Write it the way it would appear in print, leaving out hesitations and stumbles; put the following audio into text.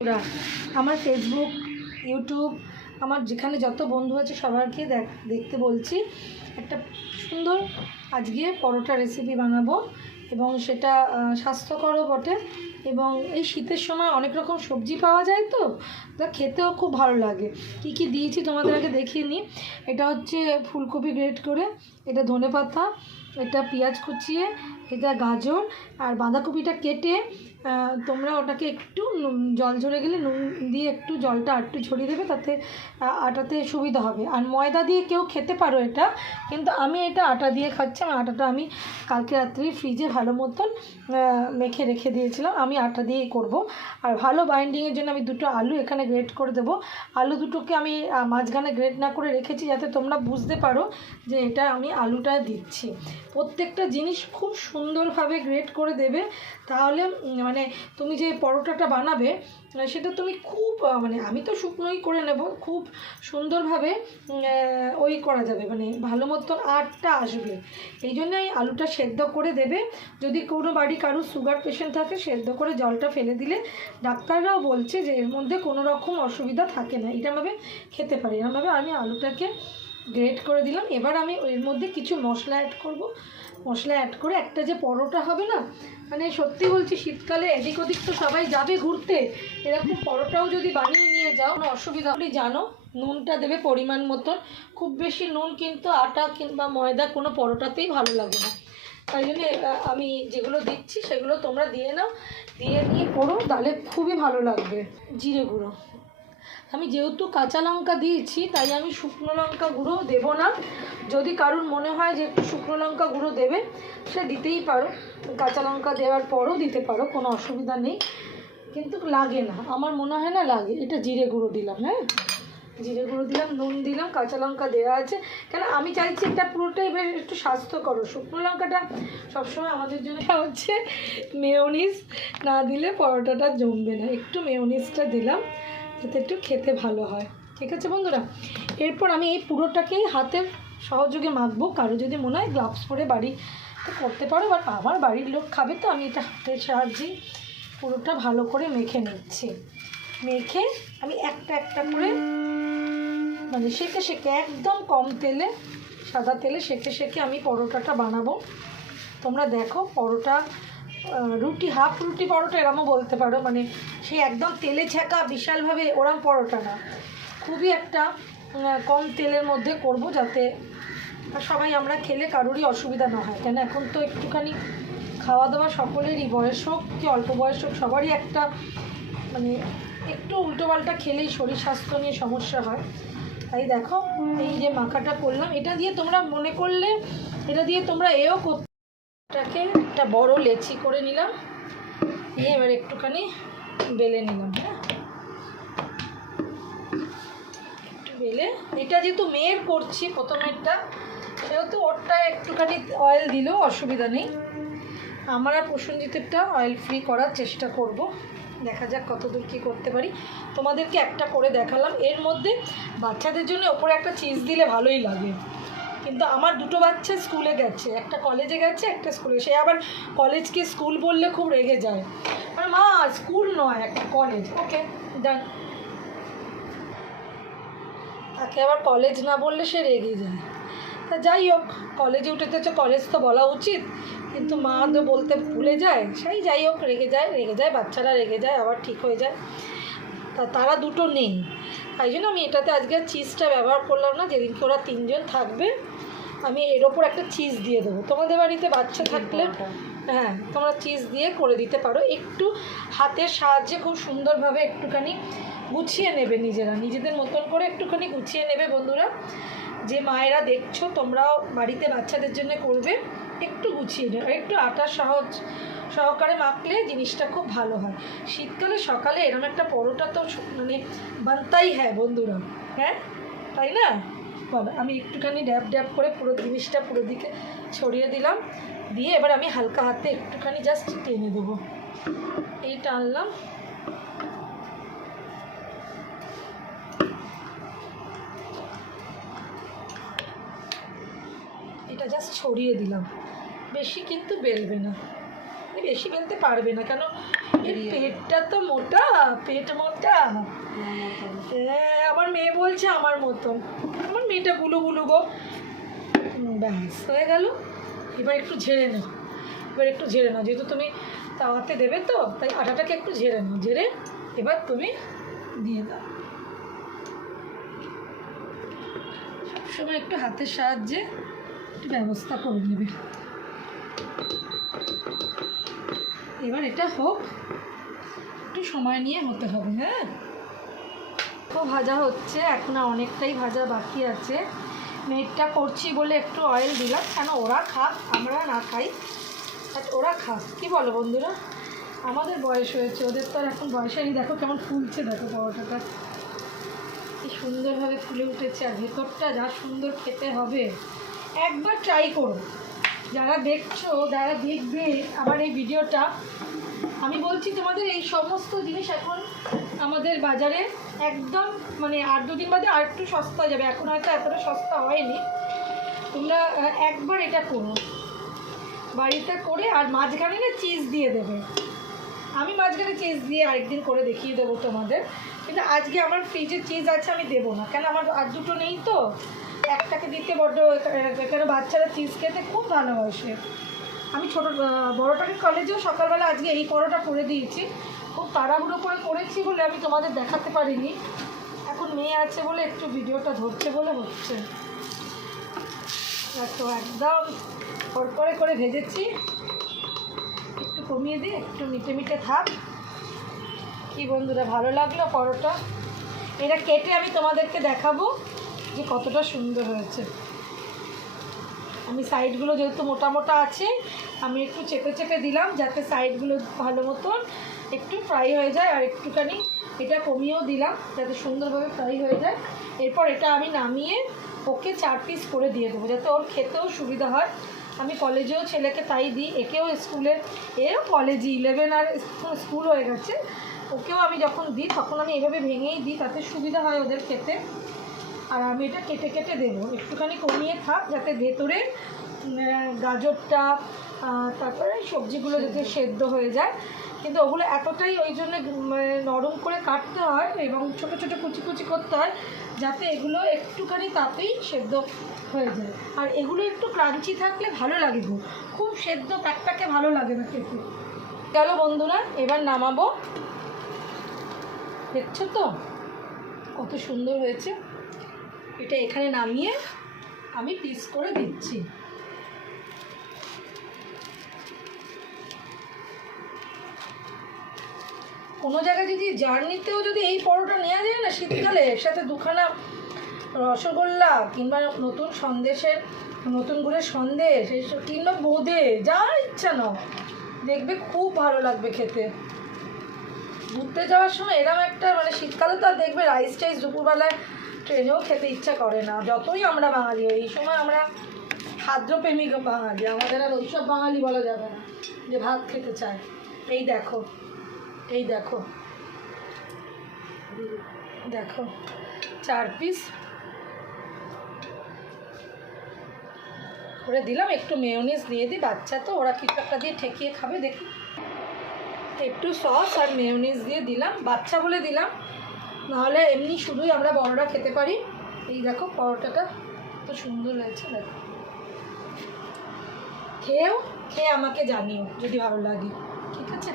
আমার Facebook YouTube আমার যেখানে যত বন্ধু আছে সবাইকে দেখতে বলছি একটা সুন্দর আজকে পরোটা রেসিপি বানাবো এবং সেটা স্বাস্থ্যকরও বটে এবং এই শীতের সময় অনেক রকম সবজি পাওয়া যায় তো খেতেও খুব ভালো লাগে। কি কি দিয়েছি তোমাদের আগে দেখিয়ে নিই। এটা হচ্ছে ফুলকপি গ্রেট করে, এটা ধনেপাতা, এটা পেঁয়াজ কুচিয়ে, এটা গাজর আর বাঁধাকপিটা কেটে তোমরা ওটাকে একটু জল ঝরে গেলে নুন দিয়ে একটু জলটা একটু ঝরিয়ে দেবে, তাতে আটাতে সুবিধা হবে। আর ময়দা দিয়ে কেউ খেতে পারো এটা, কিন্তু আমি এটা আটা দিয়ে খাচ্ছি। আমার আটাটা আমি কালকে রাত্রি ফ্রিজে ভালো মতন মেখে রেখে দিয়েছিলাম। আমি আটা দিয়েই করব। আর ভালো বাইন্ডিংয়ের জন্য আমি দুটো আলু এখানে গ্রেট করে দেবো। আলু দুটোকে আমি মাঝখানে গ্রেট না করে রেখেছি যাতে তোমরা বুঝতে পারো যে এটা আমি আলুটা দিচ্ছি। প্রত্যেকটা জিনিস খুব সুন্দরভাবে গ্রেট করে দেবে, তাহলে মানে তুমি যে পরোটাটা বানাবে সেটা তুমি খুব মানে আমি তো শুকনোই করে নেব, খুব সুন্দরভাবে ওই করা যাবে, মানে ভালো মতন আটটা আসবে। এই জন্যই আলুটা সেদ্ধ করে দেবে। যদি কোনো বাড়ি কারোর সুগার পেশেন্ট থাকে সেদ্ধ করে জলটা ফেলে দিলে ডাক্তাররাও বলছে যে এর মধ্যে কোনো রকম অসুবিধা থাকে না, এরমভাবে খেতে পারি। এরমভাবে আমি আলুটাকে গ্রেট করে দিলাম। এবার আমি এর মধ্যে কিছু মশলা অ্যাড করব। মশলা অ্যাড করে একটা যে পরোটা হবে না, মানে সত্যি বলছি শীতকালে এদিক ওদিক তো সবাই যাবে ঘুরতে, এরকম পরোটাও যদি বানিয়ে নিয়ে যাও কোনো অসুবিধা হলে জানো নুনটা দেবে পরিমাণ মতন। খুব বেশি নুন কিন্তু আটা কিংবা ময়দা কোনো পরোটাতেই ভালো লাগে না, তাই জন্য আমি যেগুলো দিচ্ছি সেগুলো তোমরা দিয়ে নাও, দিয়ে নিয়ে করো, তাহলে খুবই ভালো লাগবে। জিরে গুঁড়ো আমি যেহেতু কাঁচা লঙ্কা দিয়েছি তাই আমি শুকনো লঙ্কা গুঁড়ো দেবো না। যদি কারোর মনে হয় যে একটু শুকনো লঙ্কা গুঁড়ো দেবে সে দিতেই পারো, কাঁচা লঙ্কা দেওয়ার পরও দিতে পারো, কোনো অসুবিধা নেই, কিন্তু লাগে না, আমার মনে হয় না লাগে। এটা জিরে গুঁড়ো দিলাম, হ্যাঁ জিরে গুঁড়ো দিলাম, নুন দিলাম, কাঁচা লঙ্কা দেওয়া আছে, কেন আমি চাইছি এটা পুরোটাই এবার একটু স্বাস্থ্যকর। শুকনো লঙ্কাটা সবসময় আমাদের জন্য হচ্ছে মেয়োনিজ না দিলে পরোটাটা জমবে না, একটু মেয়োনিজটা দিলাম যাতে একটু খেতে ভালো হয়। ঠিক আছে বন্ধুরা, এরপর আমি এই পুরোটাকেই হাতের সহযোগে মাখবো। কারো যদি মনে হয় গ্লাভস পরে বাড়িতে করতে পারো, বাট আমার বাড়ির লোক খাবে তো আমি এটা হাতের সাহায্যেই পুরোটা ভালো করে মেখে নিচ্ছি। মেখে আমি একটা একটা করে মানে সেঁকে সেঁকে একদম কম তেলে, সাদা তেলে সেঁকে সেঁকে আমি পরোটাটা বানাবো। তোমরা দেখো পরোটা রুটি, হাফ রুটি পরোটা এরমও বলতে পারো, মানে সে একদম তেলে ছেঁকা বিশালভাবে ওরম পরোটা না, খুবই একটা কম তেলের মধ্যে করব যাতে সবাই আমরা খেলে কারোরই অসুবিধা না হয়। কেন এখন তো একটুখানি খাওয়া দাওয়া সকলেরই, বয়স হোক কি অল্প বয়স হোক সবারই একটা মানে একটু উল্টোপাল্টা খেলেই শরীর স্বাস্থ্য নিয়ে সমস্যা হয়। তাই দেখো এই যে মাখাটা করলাম, এটা দিয়ে তোমরা মনে করলে এটা দিয়ে তোমরা এও করতে, এটাকে একটা বড় লেচি করে নিলাম, নিয়ে এবার একটুখানি বেলে নিলাম। হ্যাঁ একটু বেলে, এটা যেহেতু মেয়ের করছি প্রথমেরটা সেহেতু ওরটা একটুখানি অয়েল দিলেও অসুবিধা নেই। আমার আর প্রসেনজিতেরটা অয়েল ফ্রি করার চেষ্টা করব, দেখা যাক কতদূর কী করতে পারি। তোমাদেরকে একটা করে দেখালাম। এর মধ্যে বাচ্চাদের জন্য ওপরে একটা চিজ দিলে ভালোই লাগে, কিন্তু আমার দুটো বাচ্চা স্কুলে গেছে, একটা কলেজে গেছে একটা স্কুলে, সে আবার কলেজকে স্কুল বললে খুব রেগে যায়, মানে মা স্কুল নয় একটা কলেজ। ওকে ডান, তাকে আবার কলেজ না বললে সে রেগে যায়। তা যাই হোক, কলেজে উঠেছে কলেজ তো বলা উচিত, কিন্তু মা তো বলতে ভুলে যায়, সেই যাই হোক রেগে যায়, বাচ্চারা রেগে যায় আবার ঠিক হয়ে যায়, তা তারা দুটো নেই, তাই জন্য আমি এটাতে আজকে চিজটা ব্যবহার করলাম না। যেদিনকে ওরা তিনজন থাকবে আমি এর ওপর একটা চিজ দিয়ে দেবো। তোমাদের বাড়িতে বাচ্চা থাকলে হ্যাঁ তোমরা চিজ দিয়ে করে দিতে পারো। একটু হাতের সাহায্যে খুব সুন্দরভাবে একটুখানি গুছিয়ে নেবে, নিজেদের মতন করে একটুখানি গুছিয়ে নেবে। বন্ধুরা যে মায়েরা দেখছো তোমরাও বাড়িতে বাচ্চাদের জন্য করবে, একটু গুছিয়ে নেবে, একটু আটা সহকারে মাখলে জিনিসটা খুব ভালো হয়। শীতকালে সকালে এরকম একটা পরোটা তো মানে বানতাই হ্যাঁ বন্ধুরা, হ্যাঁ তাই না বলো। আমি একটুখানি ড্যাব ড্যাব করে পুরো জিনিসটা পুরো দিকে ছড়িয়ে দিলাম, দিয়ে এবার আমি হালকা হাতে একটুখানি জাস্ট টেনে দেবো। এই টানলাম, এটা জাস্ট ছড়িয়ে দিলাম, বেশি কিন্তু বেলবে না, বেশি বেলতে পারবে না, কেন পেটটা তো মোটা, পেট মোটা। আমার মেয়ে বলছে আমার মতন, আমার মেয়েটা গুলো গুলো গো। ব্যাস হয়ে গেল। এবার একটু ঝেড়ে নাও, যেহেতু তুমি তাওয়াতে দেবে তো, তাই আটাটাকে একটু ঝেড়ে নাও। ঝেড়ে এবার তুমি দিয়ে দাও। সবসময় একটু হাতের সাহায্যে একটু ব্যবস্থা করে নেবে। এবার এটা হোক, একটু সময় নিয়ে হতে হবে। হ্যাঁ, তো ভাজা হচ্ছে, এখন অনেকটাই ভাজা বাকি আছে। মেয়েটা করছি বলে একটু অয়েল দিলাম, কেন ওরা খাক, আমরা না খাই, বাট ওরা খাক। কী বলো বন্ধুরা? আমাদের বয়স হয়েছে, ওদের তো আর এখন বয়স হয়নি। দেখো কেমন ফুলছে, দেখো পরোটাটা কি সুন্দরভাবে ফুলে উঠেছে, আর ভেতরটা যা সুন্দর খেতে হবে। একবার ট্রাই করো, যারা দেখছো, যারা দেখবে আবার এই ভিডিওটা। আমি বলছি তোমাদের এই সমস্ত জিনিস এখন আমাদের বাজারে একদম মানে 8-2 দিন বাদে আর একটু সস্তা হয়ে যাবে। এখন হয়তো এতটা সস্তা হয়নি। তোমরা একবার এটা করো বাড়িতে করে, আর মাঝখানে না চিজ দিয়ে দেবে। আমি মাঝখানে চিজ দিয়ে আরেকদিন করে দেখিয়ে দেবো তোমাদের, কিন্তু আজকে আমার ফ্রিজে চিজ আছে, আমি দেবো না, কেন আমার আর দুটো নেই তো। একটাকে দিতে বড্ড, কেন বাচ্চারা চিজ খেতে খুব ভালোবাসে। আমি বড়টাকে কলেজেও সকালবেলা আজকে এই পরোটা করে দিয়েছি। খুব তাড়াহুড়ো করে করেছি বলে আমি তোমাদের দেখাতে পারিনি। এখন মেয়ে আছে বলে একটু ভিডিওটা ধরছে বলে হচ্ছে। তো একদম কড়কড়ে করে ভেজেছি, একটু কমিয়ে দিই, একটু মিটে মিটে থাক। কি বন্ধুরা, ভালো লাগলো পরোটা? এটা কেটে আমি তোমাদেরকে দেখাবো যে কতটা সুন্দর হয়েছে। আমি সাইডগুলো যেহেতু মোটা মোটা আছে, আমি একটু চেপে চেপে দিলাম যাতে সাইডগুলো ভালো মতন একটু ফ্রাই হয়ে যায়, আর একটুখানি এটা কমিয়েও দিলাম যাতে সুন্দরভাবে ফ্রাই হয়ে যায়। এরপর এটা আমি নামিয়ে ওকে 4 পিস করে দিয়ে দেবো, যাতে ওর খেতেও সুবিধা হয়। আমি কলেজেও ছেলেকে তাই দিই, একেও স্কুলে, এও কলেজে 11 আর স্কুল হয়ে গেছে, ওকেও আমি যখন দিই তখন আমি এভাবে ভেঙেই দিই, তাতে সুবিধা হয় ওদের খেতে। আর আমি এটা কেটে কেটে দেবো, একটুখানি কমিয়ে থাক যাতে ভেতরে গাজরটা, তারপরে সবজিগুলো যাতে সেদ্ধ হয়ে যায়। কিন্তু ওগুলো এতটাই ওই জন্য নরম করে কাটতে হয় এবং ছোটো ছোটো কুচি কুচি করতে হয় যাতে এগুলো একটুখানি তাপেই সেদ্ধ হয়ে যায়। আর এগুলো একটু ক্রাঞ্চি থাকলে ভালো লাগে গো, খুব সেদ্ধ প্যাকপ্যাকে ভালো লাগে না খেতে। গেল বন্ধুরা, এবার নামাবো। দেখছো তো কত সুন্দর হয়েছে। এটা এখানে নামিয়ে আমি পিস করে দিচ্ছি। কোনো জায়গায় যদি জার্নিতেও যদি এই পরোটা নেওয়া যায় না শীতকালে, এর সাথে দুখানা রসগোল্লা কিংবা নতুন সন্দেশের, নতুন গুড়ের সন্দেশ এইসব, কিংবা বোঁদে, যা ইচ্ছা নাও, দেখবে খুব ভালো লাগবে খেতে। ঘুরতে যাওয়ার সময় এরকম একটা, মানে শীতকালে তো আর দেখবে রাইস টাইস দুপুরবেলায় ট্রেনেও খেতে ইচ্ছা করে না। যতই আমরা বাঙালি, এই সময় আমরা খাদ্যপ্রেমিক বাঙালি, আমাদের আর ওইসব বাঙালি বলা যাবে না যে ভাত খেতে চায়। এই দেখো, এই দেখো, দেখো 4 পিস করে দিলাম। একটু মেয়োনিজ দিয়ে দিই, বাচ্চা তো, ওরা কিছু একটা দিয়ে ঠেকিয়ে খাবে। দেখি, একটু সস আর মেয়োনিজ দিয়ে দিলাম, বাচ্চা বলে দিলাম, নাহলে এমনি শুধুই আমরা বড়রা খেতে পারি। এই দেখো পরোটাটা কত সুন্দর হয়েছে, দেখো। খেয়ে আমাকে জানিও যদি ভালো লাগে, ঠিক আছে?